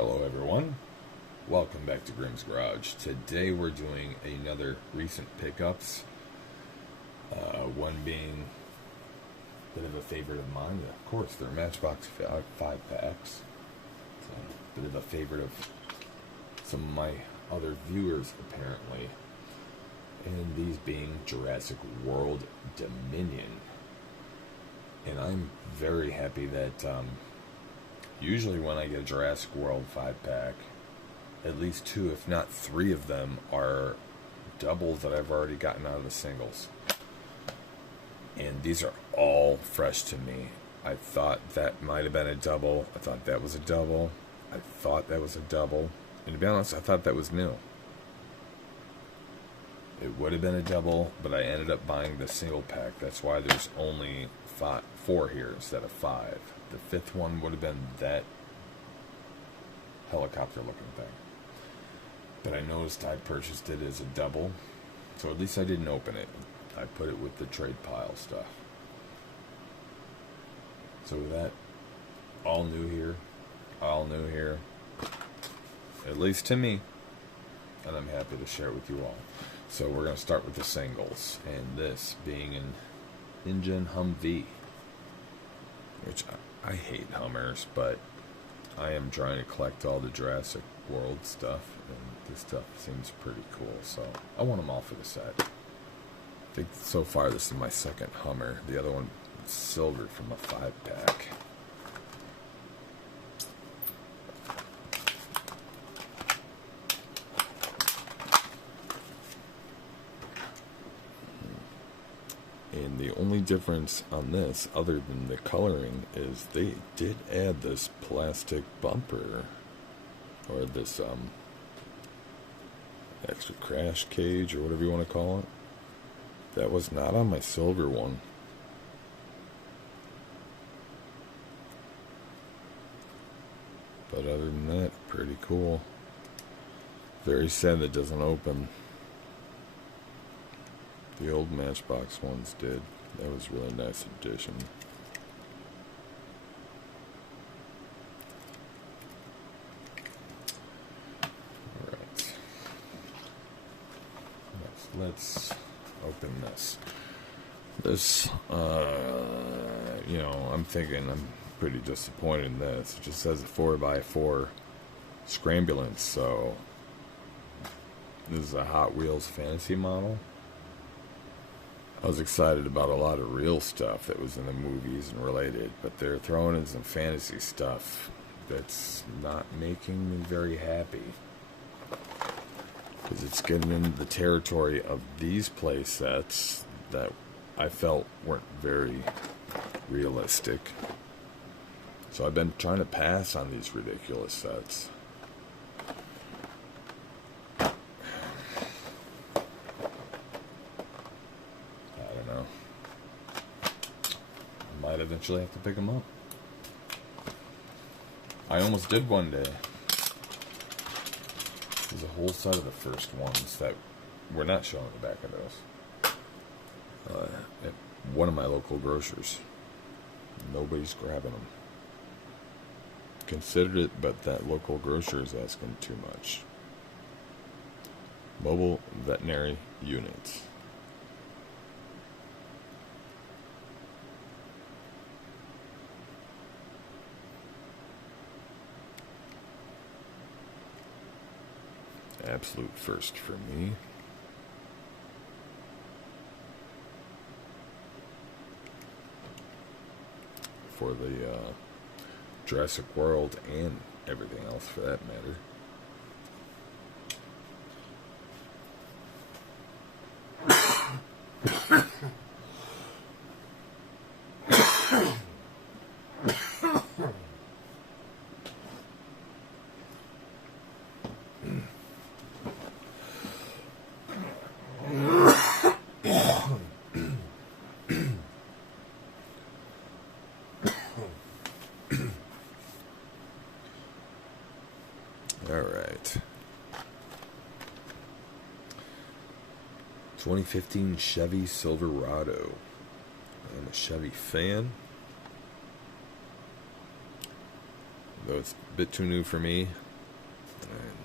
Hello everyone, welcome back to Grimm's Garage. Today we're doing another recent pickups, one being a bit of a favorite of mine. Of course, they're Matchbox 5-packs. So, a bit of a favorite of some of my other viewers apparently. And these being Jurassic World Dominion. And I'm very happy that usually when I get a Jurassic World 5-pack, at least 2, if not 3 of them are doubles that I've already gotten out of the singles. And these are all fresh to me. I thought that might have been a double. I thought that was a double. I thought that was a double. And to be honest, I thought that was new. It would have been a double, but I ended up buying the single pack. That's why there's only 4 here instead of 5. The 5th one would have been that helicopter looking thing. But I noticed I purchased it as a double, so at least I didn't open it. I put it with the trade pile stuff. So with that, all new here, at least to me, and I'm happy to share it with you all. So we're going to start with the singles, and this being an engine Humvee, which I hate Hummers, but I am trying to collect all the Jurassic World stuff, and this stuff seems pretty cool, so I want them all for the set. I think so far this is my second Hummer. The other one is silver from a 5-pack. And the only difference on this, other than the coloring, is they did add this plastic bumper, or this extra crash cage, or whatever you want to call it. That was not on my silver one. But other than that, pretty cool. Very sad that doesn't open. The old Matchbox ones did. That was a really nice addition. Alright. Let's open this. This, I'm thinking I'm pretty disappointed in this. It just says a 4x4 scrambulance, so this is a Hot Wheels fantasy model. I was excited about a lot of real stuff that was in the movies and related, but they're throwing in some fantasy stuff that's not making me very happy. Because it's getting into the territory of these play sets that I felt weren't very realistic. So I've been trying to pass on these ridiculous sets. Might eventually have to pick them up. I almost did one day. There's a whole set of the first ones that we're not showing the back of those. At one of my local grocers. Nobody's grabbing them. Considered it, but that local grocer is asking too much. Mobile veterinary units. Absolute first for me. For the Jurassic World and everything else for that matter. Alright. 2015 Chevy Silverado. I'm a Chevy fan. Though it's a bit too new for me. And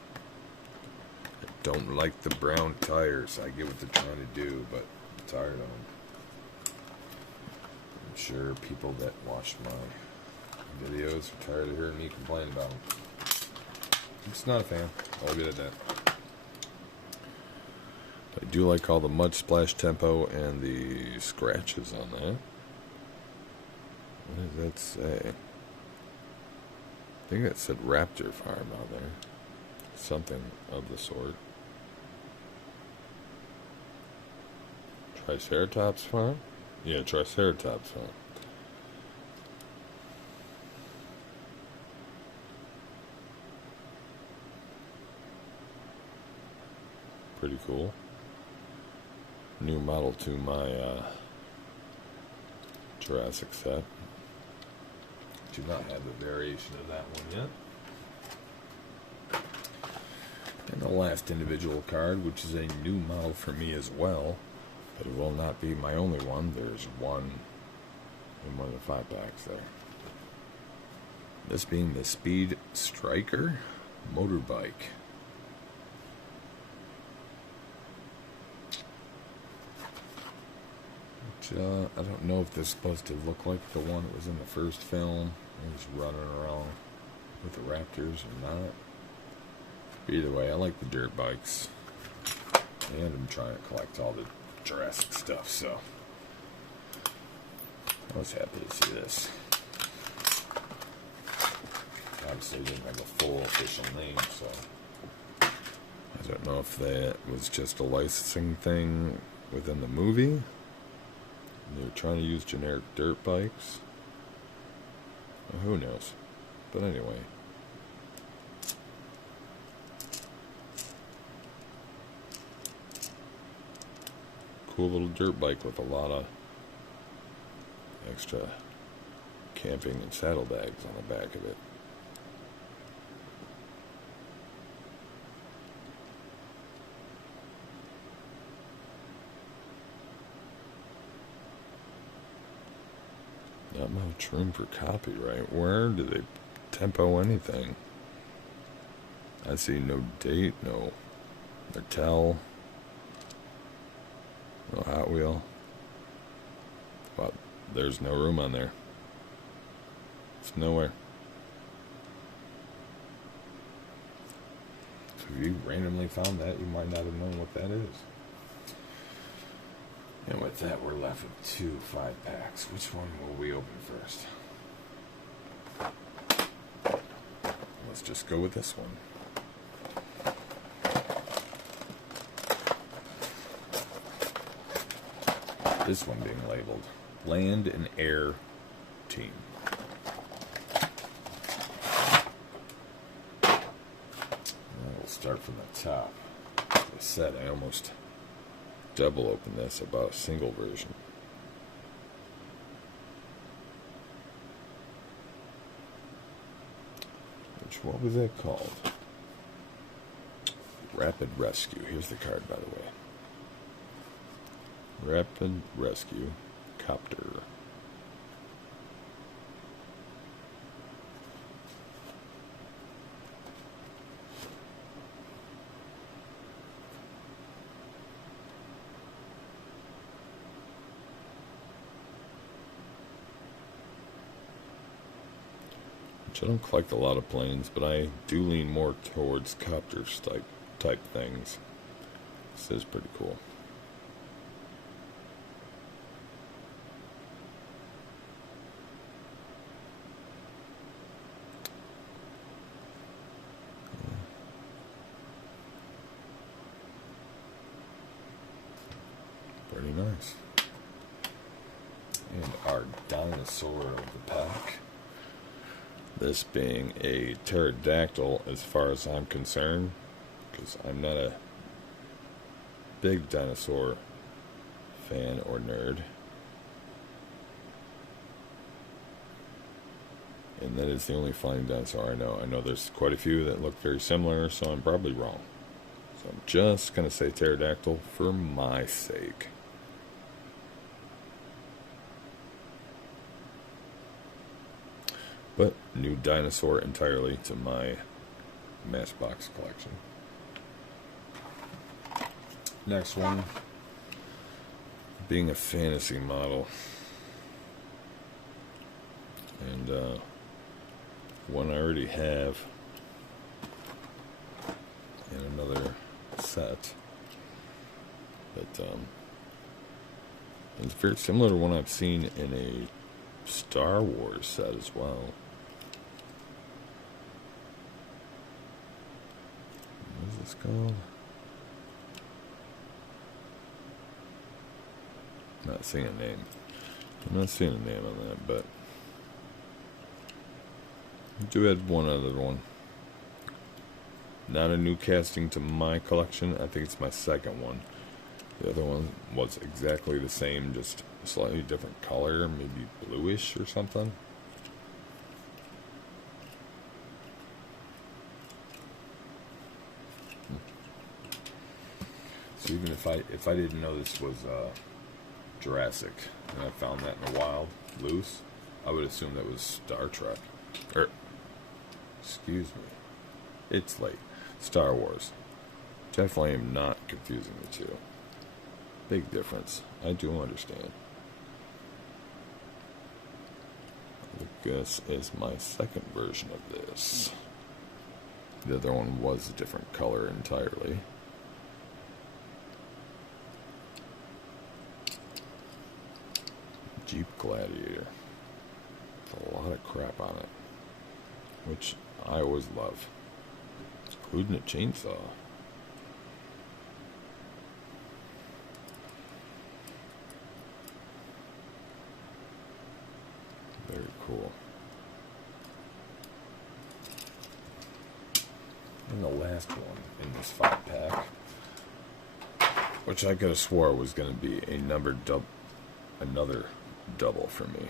I don't like the brown tires. I get what they're trying to do, but I'm tired of them. I'm sure people that watch my videos are tired of hearing me complain about them. I'm just not a fan. I'll leave it at that. I do like all the mud splash tempo and the scratches on that. What does that say? I think that said Raptor Farm out there. Something of the sort. Triceratops Farm? Yeah, Triceratops Farm. Pretty cool. New model to my Jurassic set. Do not have a variation of that one yet. And the last individual card, which is a new model for me as well, but it will not be my only one. There's one in one of the 5 packs there. This being the Speed Striker motorbike. I don't know if this is supposed to look like the one that was in the first film. He's running around with the Raptors or not. But either way, I like the dirt bikes. And I'm trying to collect all the Jurassic stuff, so I was happy to see this. Obviously, it didn't have a full official name, so I don't know if that was just a licensing thing within the movie. They're trying to use generic dirt bikes. Well, who knows? But anyway. Cool little dirt bike with a lot of extra camping and saddlebags on the back of it. Not much room for copyright. Where do they tempo anything? I see no date, no Mattel, no Hot Wheel. Well, there's no room on there. It's nowhere. So if you randomly found that, you might not have known what that is. And with that, we're left with 2 5-packs. Which one will we open first? Let's just go with this one. This one being labeled Land and Air Team. We'll start from the top. As I said, I almost double open this about a single version. What was that called? Rapid Rescue. Here's the card, by the way. Rapid Rescue Copter. I don't collect a lot of planes, but I do lean more towards copters type things. This is pretty cool. Pretty nice. And our dinosaur of the pack. This being a pterodactyl as far as I'm concerned, because I'm not a big dinosaur fan or nerd. And that is the only flying dinosaur I know. I know there's quite a few that look very similar, so I'm probably wrong. So I'm just going to say pterodactyl for my sake. But new dinosaur entirely to my Matchbox collection. Next one, being a fantasy model. And one I already have in another set. But it's very similar to one I've seen in a Star Wars set as well. What is this called? Not seeing a name. I'm not seeing a name on that, but I do have one other one. Not a new casting to my collection. I think it's my second one. The other one was exactly the same, just a slightly different color, maybe bluish or something. So even if I didn't know this was Jurassic, and I found that in the wild, loose, I would assume that was Star Trek. Or, excuse me, it's late. Star Wars. Definitely am not confusing the two. Big difference. I do understand. This is my second version of this. The other one was a different color entirely. Jeep Gladiator. There's a lot of crap on it, which I always love, including a chainsaw. Very cool. And the last one in this 5-pack, which I could have swore was going to be another double for me.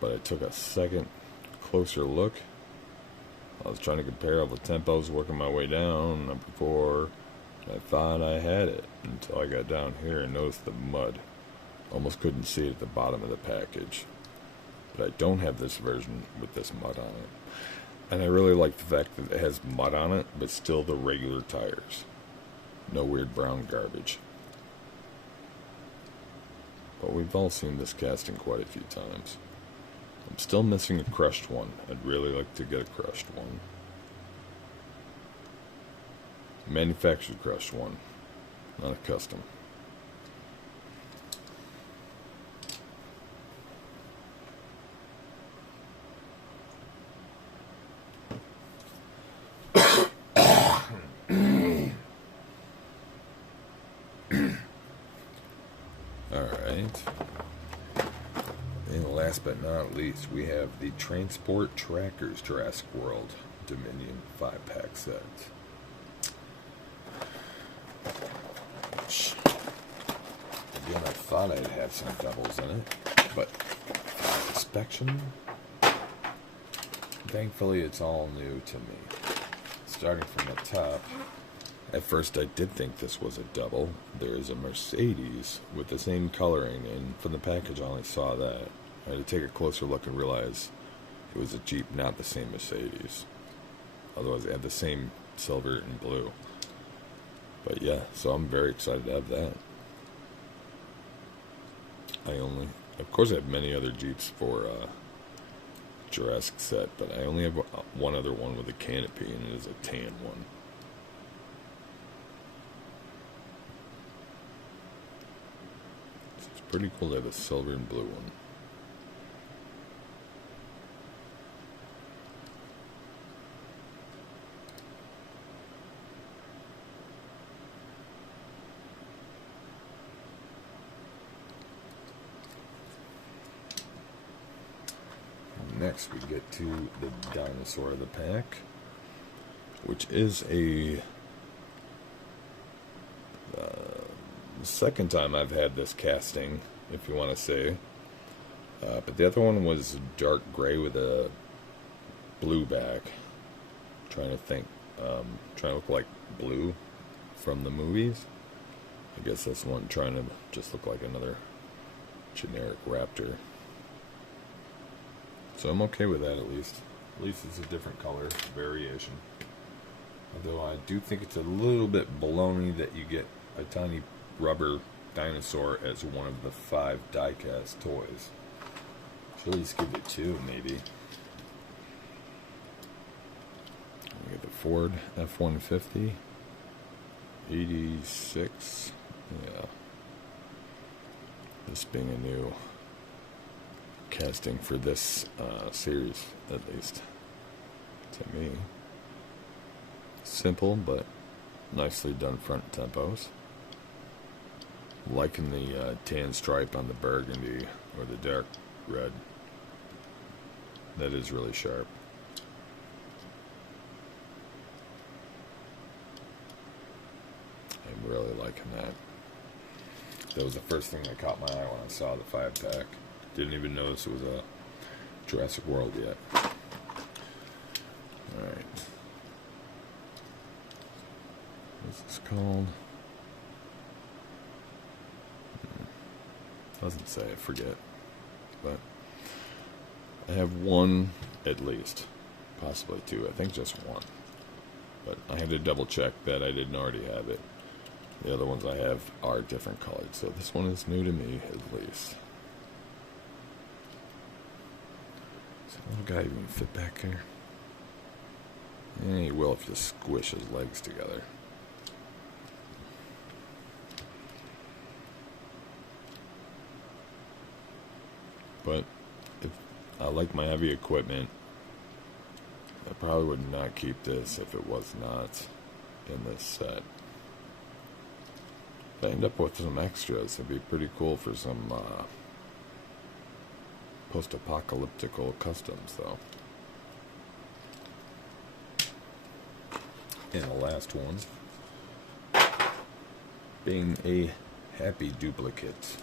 But I took a second closer look. I was trying to compare all the tempos, working my way down. Number 4, I thought I had it until I got down here and noticed the mud. Almost couldn't see it at the bottom of the package. But I don't have this version with this mud on it. And I really like the fact that it has mud on it, but still the regular tires. No weird brown garbage. But we've all seen this casting quite a few times. I'm still missing a crushed one. I'd really like to get a crushed one. Manufactured crushed one, not a custom. Alright. And last but not least, we have the Transport Trackers Jurassic World Dominion 5-pack set. Which, again, I thought I'd have some doubles in it, but inspection, thankfully it's all new to me. Starting from the top, at first I did think this was a double. There is a Mercedes with the same coloring, and from the package I only saw that. I had to take a closer look and realize it was a Jeep, not the same Mercedes. Otherwise it had the same silver and blue. But yeah, so I'm very excited to have that. Of course I have many other Jeeps for Jurassic set, but I only have one other one with a canopy, and it is a tan one. So it's pretty cool to have a silver and blue one. Next we get to the dinosaur of the pack, which is a second time I've had this casting, if you want to say. But the other one was dark gray with a blue back. Trying to think, trying to look like Blue from the movies. I guess that's one trying to just look like another generic Raptor. So I'm okay with that at least. At least it's a different color variation. Although I do think it's a little bit baloney that you get a tiny rubber dinosaur as one of the 5 diecast toys. Should at least give it 2, maybe. We get the Ford F-150. 86. Yeah. This being a new casting for this series, at least. To me. Simple, but nicely done front tempos. Liking the tan stripe on the burgundy, or the dark red. That is really sharp. I'm really liking that. That was the first thing that caught my eye when I saw the 5-pack. Didn't even notice it was a Jurassic World yet. Alright. What's this called? Doesn't say, I forget. But I have one at least. Possibly 2. I think just 1. But I had to double check that I didn't already have it. The other ones I have are different colored, so this one is new to me, at least. Does that little guy even fit back here? Yeah, he will if you squish his legs together. But if I like my heavy equipment, I probably would not keep this if it was not in this set. If I end up with some extras, it'd be pretty cool for some post-apocalyptical customs, though. And the last one being a happy duplicate.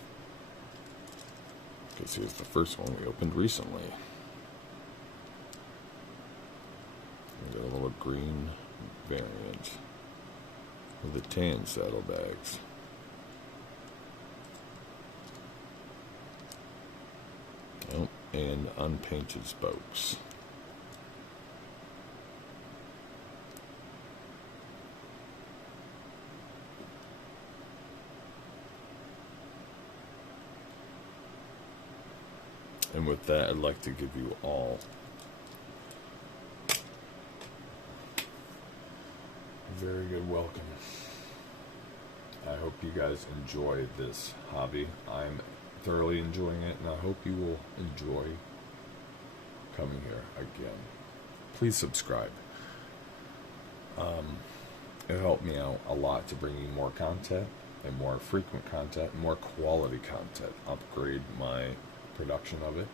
Because here's the first one we opened recently. We got a little green variant with the tan saddlebags. Oh, and unpainted spokes. And with that, I'd like to give you all a very good welcome. I hope you guys enjoy this hobby. I'm thoroughly enjoying it, and I hope you will enjoy coming here again. Please subscribe. It helped me out a lot to bring you more content, and more frequent content, and more quality content. Upgrade my production of it.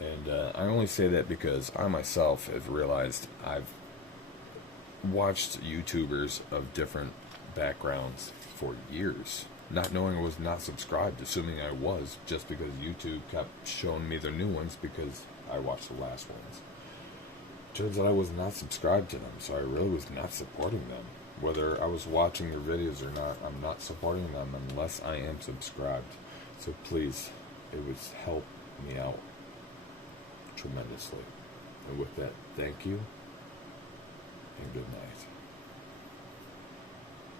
And I only say that because I myself have realized I've watched YouTubers of different backgrounds for years, not knowing I was not subscribed, assuming I was, just because YouTube kept showing me their new ones because I watched the last ones. Turns out I was not subscribed to them, so I really was not supporting them. Whether I was watching their videos or not, I'm not supporting them unless I am subscribed. So please, it would help me out tremendously. And with that, thank you, and good night.